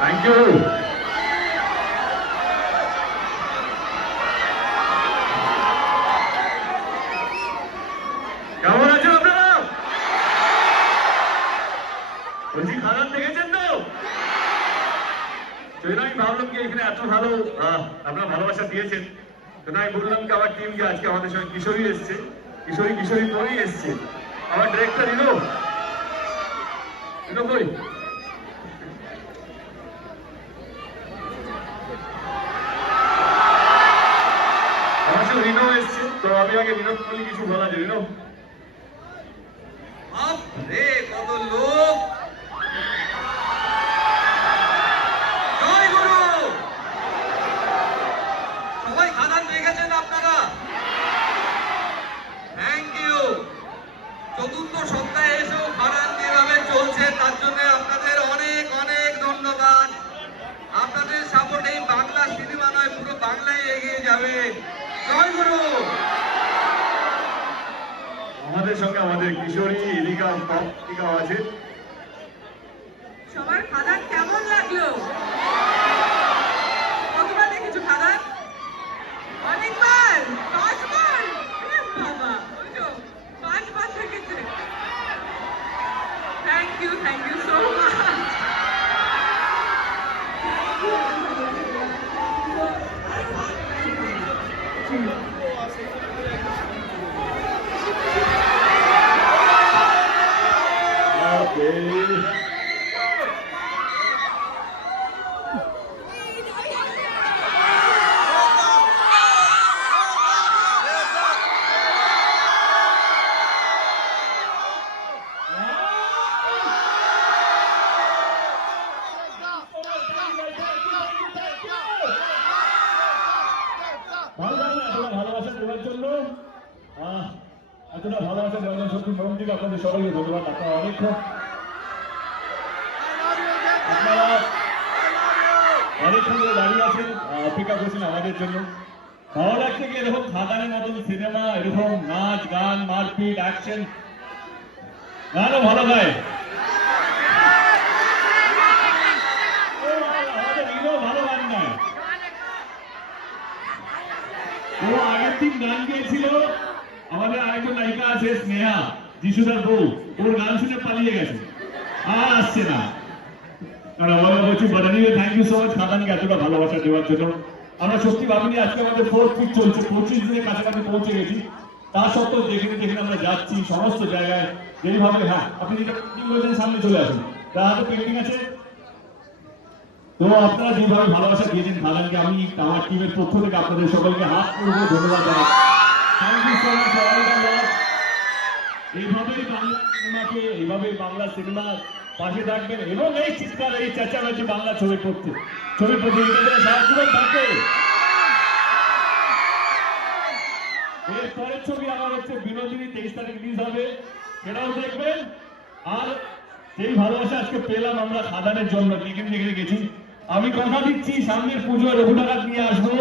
Thank you. কেমন আছেন আপনারা? বলছি খাদান দেখেছেন তো? আমি ভাবলাম কি এখানে এত ভালো আপনারা ভালোবাসা দিয়েছেন, তো আমি বললাম কি আমার টিমকে আজকে আমাদের সঙ্গে কিশোরী এসছে, কিশোরী পরেই এসছে। আমার ডিরেক্টর ইনো কই? আমার সঙ্গে রিনো এসছে, তো আমি আগে রিনো বলি কিছু বলা যায়। রিনো, রে কত লোক! জয় গুরু! সবাই খাদান দেখেছেন আপনারা? Thank you. চতুর্থ সপ্তাহে এসেও খাদান যেভাবে চলছে তার জন্য আপনাদের অনেক অনেক ধন্যবাদ। আপনাদের সাপোর্ট এই বাংলা সিনেমা নয়, পুরো বাংলায় এগিয়ে যাবে। জয় গুরু! আমাদের সঙ্গে আমাদের কিশোরী এদিকা টপিকাও আছে। সবার খাদান কেমন লাগলো? কতবার দেখেছো খাদান? অনেকবার? 5 বার? বাবা, বুঝো 5 বার দেখেছে। Thank you so much. ভালোবাসা দেওয়ার জন্য এতটা ভালোবাসা দেওয়ার জন্য সত্যি মন থেকে আপনাদের সবাইকে ধন্যবাদ। আপনারা অনেকক্ষণ ধরে দাঁড়িয়ে আছেন, অপেক্ষা করছেন আমাদের জন্য। ভালো লাগছে কি এরকম খাদানের মতন সিনেমা, এরকম নাচ গান মারপিট অ্যাকশন, গানও ভালো গায়। আমাদের হিরো ভালো গান গায়। ও আগের দিন গান গিয়েছিল, আমাদের আরেকজন নায়িকা আছে স্নেহা, যিশুদার বউ, ওর গান শুনে পালিয়ে গেছে, আর আসছে না। থ্যাংক ইউ সো মাচ খাদানকে এতটা ভালোবাসা দেওয়ার জন্য। আমরা সত্যি ভাবিনি আজকে আমাদের 4th উইক চলছে, 25 দিনের কাছাকাছি পৌঁছে গেছি। তা সত্ত্বেও যেখানে আমরা যাচ্ছি সমস্ত জায়গায় যেইভাবে, হ্যাঁ আপনি যেটা পেন্টিং বলছেন সামনে চলে আসুন, তার হাতে পেন্টিং আছে। তো আপনারা যেভাবে ভালোবাসা দিয়েছেন খাদানকে, আমি আমার টিমের পক্ষ থেকে আপনাদের সকলকে হাত করবো ধন্যবাদ জানাই। Thank you so much. এইভাবেই বাংলা সিনেমাকে, এইভাবেই বাংলা সিনেমা পাশে থাকবেন এবং এই চিৎকার এই চেঁচামেচি বাংলা ছবি প্রতিযোগিতা সারা জীবন থাকে। এর পরের ছবি আমার হচ্ছে বিনোদিনী, 23 তারিখ রিলিজ হবে, সেটাও দেখবেন। আর সেই ভালোবাসা আজকে পেলাম আমরা খাদানের জন্য, যেখানে গেছি। আমি কথা দিচ্ছি সামনের পুজোয় রঘু ডাকাত নিয়ে আসবো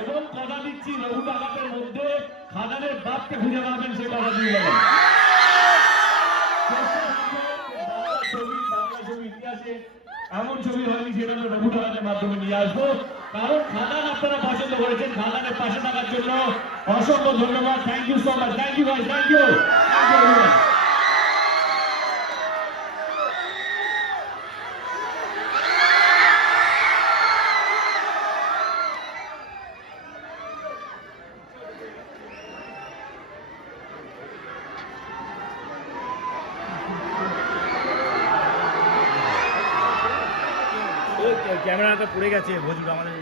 এবং কথা দিচ্ছি রঘু ডাকাতের মধ্যে খাদানের বাপকে খুঁজে পাবেন, সে কথা দিয়ে গেলেন। বাংলা ছবি ইতিহাসে এমন ছবি হয়নি সেটা আমরা রঘু ডাকাতের মাধ্যমে নিয়ে আসবো, কারণ খাদান আপনারা পছন্দ করেছেন। খাদানের পাশে থাকার জন্য অসংখ্য ধন্যবাদ। Thank you so much. Thank you ভাই, থ্যাংক ইউ। ক্যামেরাটা পড়ে গেছে, ভজুর আমাদের